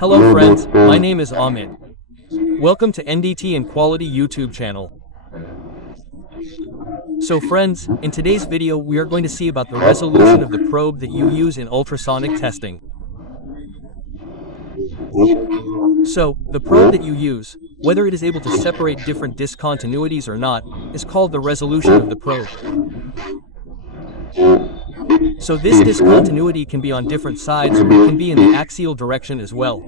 Hello friends, my name is Ahmed. Welcome to NDT and Quality YouTube channel. So friends, in today's video we are going to see about the resolution of the probe that you use in ultrasonic testing. So, the probe that you use, whether it is able to separate different discontinuities or not, is called the resolution of the probe. So this discontinuity can be on different sides or it can be in the axial direction as well.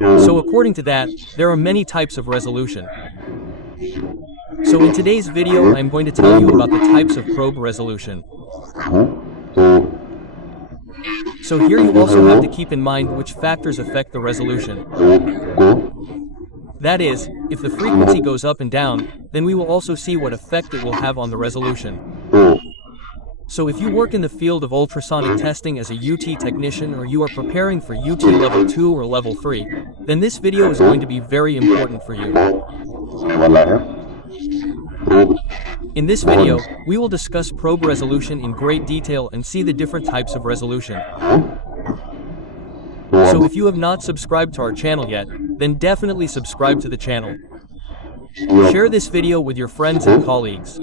So according to that, there are many types of resolution. So in today's video I am going to tell you about the types of probe resolution. So here you also have to keep in mind which factors affect the resolution. That is, if the frequency goes up and down, then we will also see what effect it will have on the resolution. So if you work in the field of ultrasonic testing as a UT technician or you are preparing for UT level 2 or level 3, then this video is going to be very important for you. In this video, we will discuss probe resolution in great detail and see the different types of resolution. So if you have not subscribed to our channel yet, then definitely subscribe to the channel. Share this video with your friends and colleagues.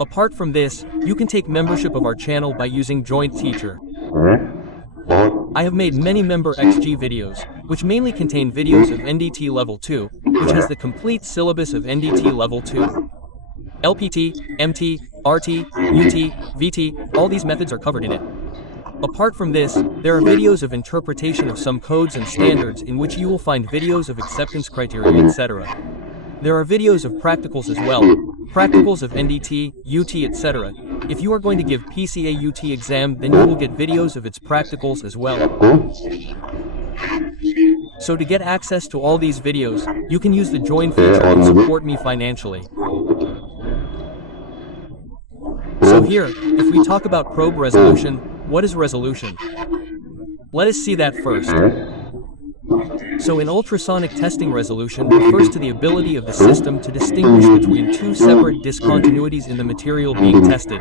Apart from this, you can take membership of our channel by using Joint Teacher. I have made many Member XG videos, which mainly contain videos of NDT Level 2, which has the complete syllabus of NDT Level 2. LPT, MT, RT, UT, VT, all these methods are covered in it. Apart from this, there are videos of interpretation of some codes and standards in which you will find videos of acceptance criteria, etc. There are videos of practicals as well, practicals of NDT, UT, etc. If you are going to give PCA UT exam, then you will get videos of its practicals as well. So to get access to all these videos, you can use the join feature and support me financially. So here, if we talk about probe resolution, what is resolution? Let us see that first. So in ultrasonic testing, resolution refers to the ability of the system to distinguish between two separate discontinuities in the material being tested.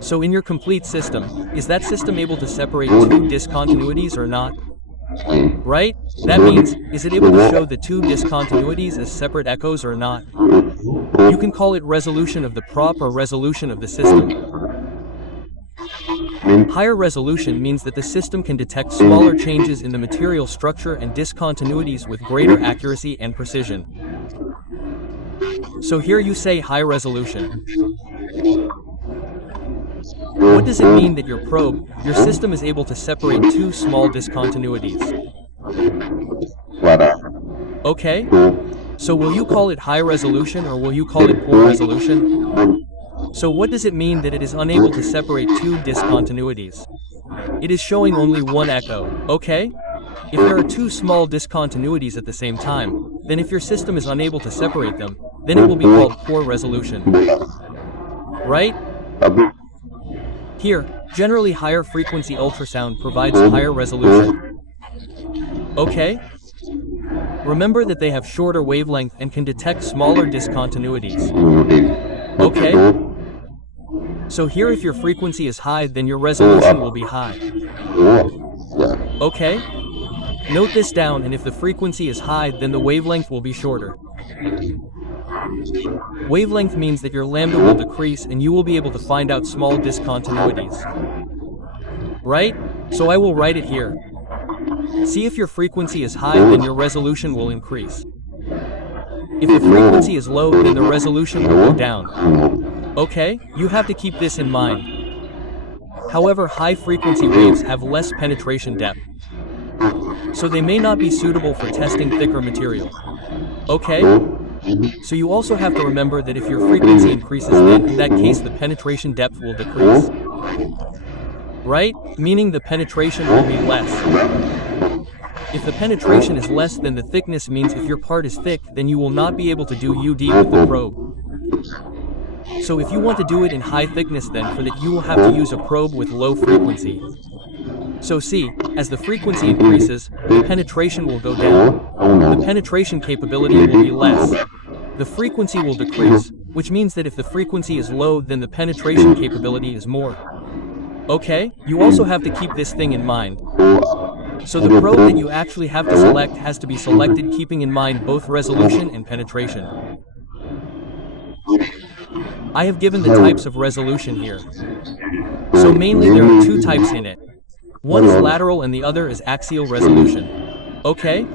So in your complete system, is that system able to separate two discontinuities or not? Right? That means, is it able to show the two discontinuities as separate echoes or not? You can call it resolution of the prop or resolution of the system. Higher resolution means that the system can detect smaller changes in the material structure and discontinuities with greater accuracy and precision. So here you say high resolution. What does it mean that your probe, your system is able to separate two small discontinuities? Okay? So will you call it high resolution or will you call it poor resolution? So what does it mean that it is unable to separate two discontinuities? It is showing only one echo, okay? If there are two small discontinuities at the same time, then if your system is unable to separate them, then it will be called poor resolution. Right? Here, generally higher frequency ultrasound provides higher resolution. Okay? Remember that they have shorter wavelength and can detect smaller discontinuities. Okay? So here if your frequency is high, then your resolution will be high. Okay? Note this down, and if the frequency is high, then the wavelength will be shorter. Wavelength means that your lambda will decrease and you will be able to find out small discontinuities. Right? So I will write it here. See, if your frequency is high, then your resolution will increase. If the frequency is low, then the resolution will go down. Okay, you have to keep this in mind. However, high frequency waves have less penetration depth, so they may not be suitable for testing thicker material. Okay? So you also have to remember that if your frequency increases, then in that case the penetration depth will decrease. Right? Meaning the penetration will be less. If the penetration is less, then the thickness means if your part is thick, then you will not be able to do UD with the probe. So if you want to do it in high thickness, then for that you will have to use a probe with low frequency. So see, as the frequency increases, the penetration will go down. The penetration capability will be less. The frequency will decrease, which means that if the frequency is low, then the penetration capability is more. Okay, you also have to keep this thing in mind. So the probe that you actually have to select has to be selected keeping in mind both resolution and penetration. I have given the types of resolution here. So mainly there are two types in it. One is lateral and the other is axial resolution. Okay?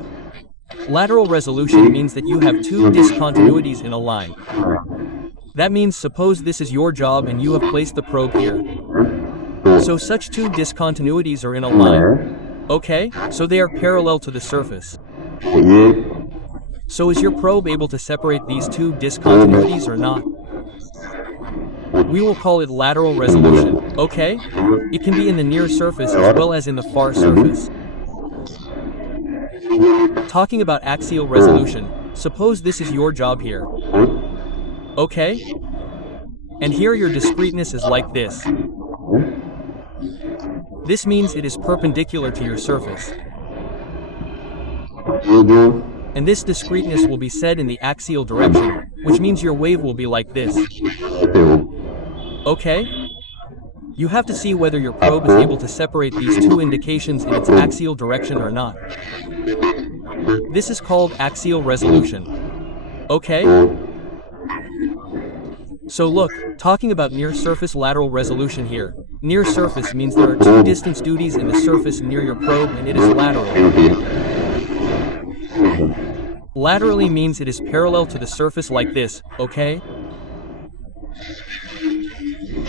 Lateral resolution means that you have two discontinuities in a line. That means suppose this is your job and you have placed the probe here. So such two discontinuities are in a line. Okay, so they are parallel to the surface. So is your probe able to separate these two discontinuities or not? We will call it lateral resolution, okay? It can be in the near surface as well as in the far surface. Talking about axial resolution, suppose this is your job here. Okay? And here your discreteness is like this. This means it is perpendicular to your surface. And this discreteness will be said in the axial direction, which means your wave will be like this. Okay? You have to see whether your probe is able to separate these two indications in its axial direction or not. This is called axial resolution. Okay? So look, talking about near surface lateral resolution here. Near surface means there are two distance duties in the surface near your probe and it is lateral. Laterally means it is parallel to the surface like this, okay?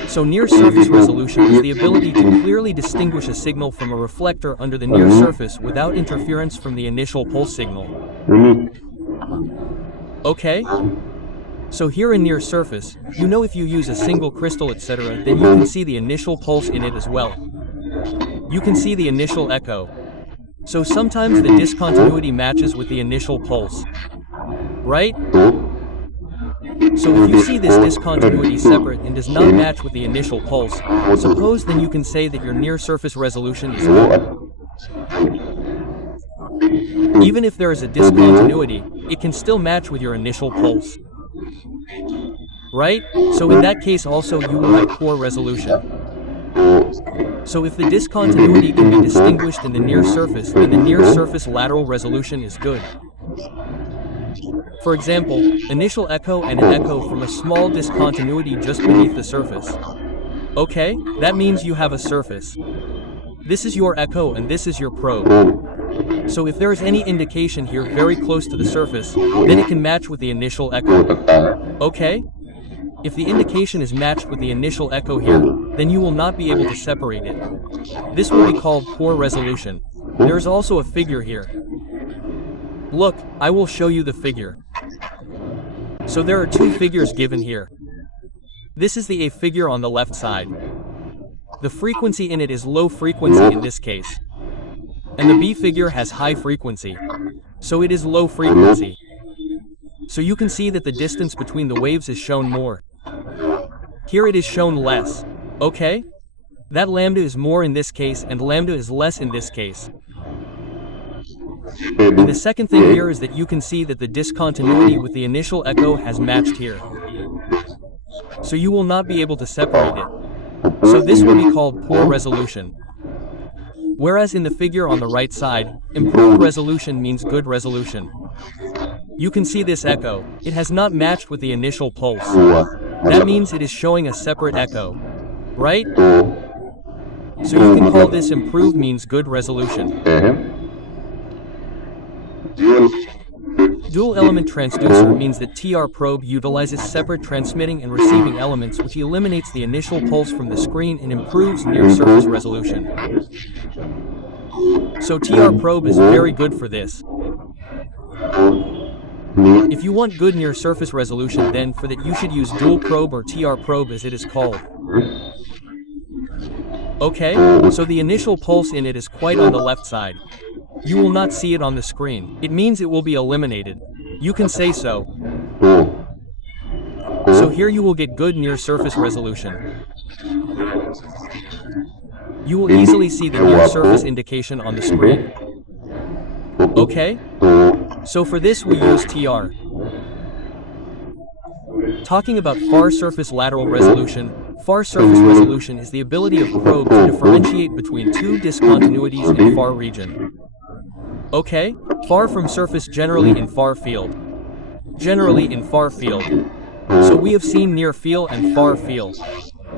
So near surface resolution is the ability to clearly distinguish a signal from a reflector under the near surface without interference from the initial pulse signal. Okay? So here in near surface, you know if you use a single crystal etc., then you can see the initial pulse in it as well. You can see the initial echo. So sometimes the discontinuity matches with the initial pulse. Right? So if you see this discontinuity separate and does not match with the initial pulse, suppose then you can say that your near surface resolution is good. Even if there is a discontinuity, it can still match with your initial pulse. Right? So in that case also you will have poor resolution. So if the discontinuity can be distinguished in the near surface, then the near surface lateral resolution is good. For example, initial echo and an echo from a small discontinuity just beneath the surface. Okay, that means you have a surface. This is your echo and this is your probe. So if there is any indication here very close to the surface, then it can match with the initial echo. Okay? If the indication is matched with the initial echo here, then you will not be able to separate it. This will be called poor resolution. There is also a figure here. Look, I will show you the figure. So there are two figures given here. This is the A figure on the left side. The frequency in it is low frequency in this case. And the B figure has high frequency. So it is low frequency. So you can see that the distance between the waves is shown more. Here it is shown less. Okay? That lambda is more in this case and lambda is less in this case. And the second thing here is that you can see that the discontinuity with the initial echo has matched here. So you will not be able to separate it. So this will be called poor resolution. Whereas in the figure on the right side, improved resolution means good resolution. You can see this echo. It has not matched with the initial pulse. That means it is showing a separate echo. Right? So you can call this improved means good resolution. Dual element transducer means that TR probe utilizes separate transmitting and receiving elements which eliminates the initial pulse from the screen and improves near surface resolution. So TR probe is very good for this. If you want good near surface resolution, then for that you should use dual probe or TR probe as it is called. Okay, so the initial pulse in it is quite on the left side. You will not see it on the screen. It means it will be eliminated. You can say so. So here you will get good near surface resolution. You will easily see the near surface indication on the screen. Okay? So for this we use TR. Talking about far surface lateral resolution, Far surface resolution is the ability of probe to differentiate between two discontinuities in far region. Okay? Far from surface, generally in far field. Generally in far field. So we have seen near field and far field.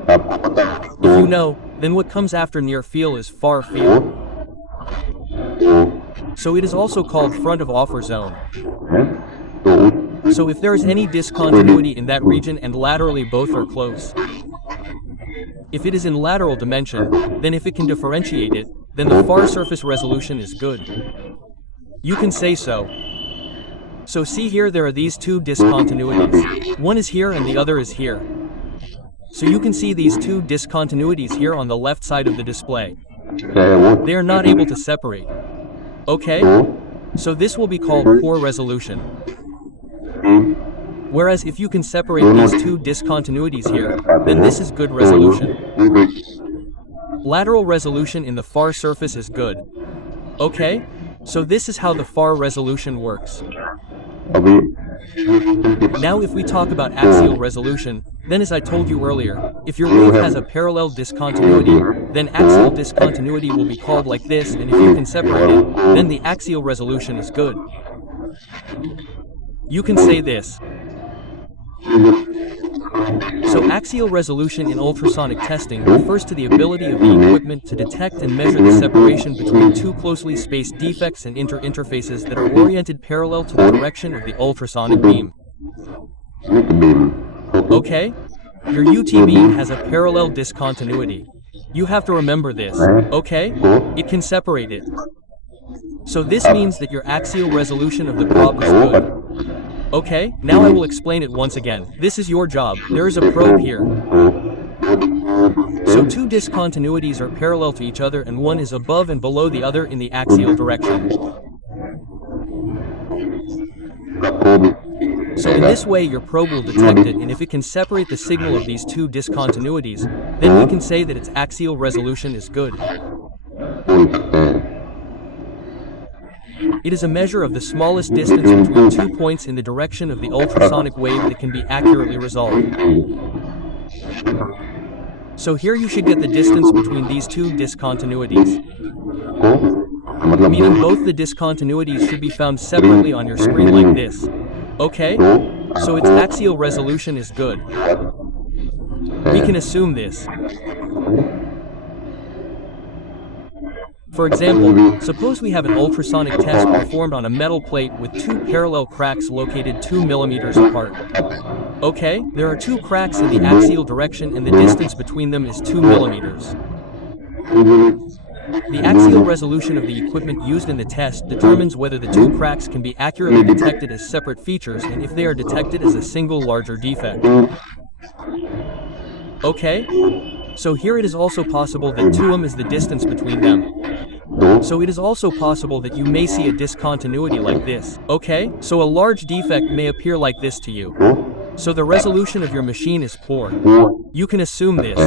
If you know, then what comes after near field is far field. So it is also called front of offer zone. So if there is any discontinuity in that region and laterally both are close. If it is in lateral dimension, then if it can differentiate it, then the far surface resolution is good. You can say so. So see here, there are these two discontinuities. One is here and the other is here. So you can see these two discontinuities here on the left side of the display. They are not able to separate. Okay? So this will be called poor resolution. Whereas if you can separate these two discontinuities here, then this is good resolution. Lateral resolution in the far surface is good. Okay? So this is how the far resolution works. Now if we talk about axial resolution, then as I told you earlier, if your wave has a parallel discontinuity, then axial discontinuity will be called like this, and if you can separate it, then the axial resolution is good. You can say this. So axial resolution in ultrasonic testing refers to the ability of the equipment to detect and measure the separation between two closely spaced defects and interfaces that are oriented parallel to the direction of the ultrasonic beam. Okay? Your UT beam has a parallel discontinuity. You have to remember this, okay? It can separate it. So this means that your axial resolution of the probe is good. Okay, now I will explain it once again. This is your job. There is a probe here. So two discontinuities are parallel to each other and one is above and below the other in the axial direction. So in this way your probe will detect it, and if it can separate the signal of these two discontinuities, then we can say that its axial resolution is good. It is a measure of the smallest distance between 2 points in the direction of the ultrasonic wave that can be accurately resolved. So here you should get the distance between these two discontinuities. Meaning both the discontinuities should be found separately on your screen like this. Okay? So its axial resolution is good. We can assume this. For example, suppose we have an ultrasonic test performed on a metal plate with two parallel cracks located 2 millimeters apart. Okay, there are two cracks in the axial direction and the distance between them is 2 millimeters. The axial resolution of the equipment used in the test determines whether the two cracks can be accurately detected as separate features and if they are detected as a single larger defect. Okay? So here it is also possible that 2m is the distance between them. So it is also possible that you may see a discontinuity like this. Okay? So a large defect may appear like this to you. So the resolution of your machine is poor. You can assume this.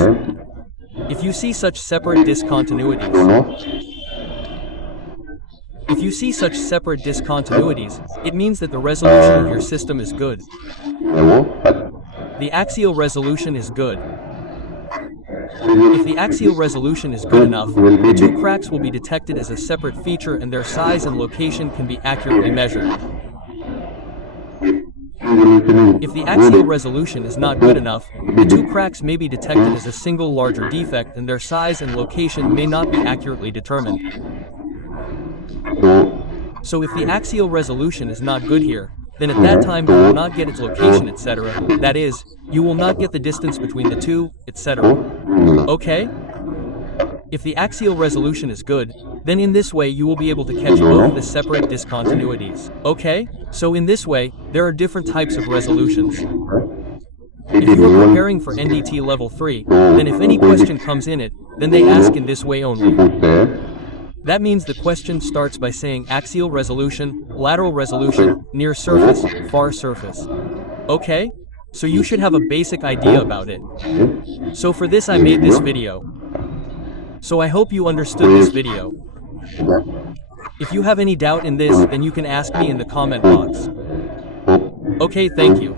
If you see such separate discontinuities, it means that the resolution of your system is good. The axial resolution is good. If the axial resolution is good enough, the two cracks will be detected as a separate feature and their size and location can be accurately measured. If the axial resolution is not good enough, the two cracks may be detected as a single larger defect and their size and location may not be accurately determined. So if the axial resolution is not good here, then at that time you will not get its location, etc. That is, you will not get the distance between the two, etc. Okay? If the axial resolution is good, then in this way you will be able to catch both the separate discontinuities. Okay? So in this way, there are different types of resolutions. If you are preparing for NDT level 3, then if any question comes in it, then they ask in this way only. That means the question starts by saying axial resolution, lateral resolution, near surface, far surface. Okay? So you should have a basic idea about it. So for this I made this video. So I hope you understood this video. If you have any doubt in this, then you can ask me in the comment box. Okay, thank you.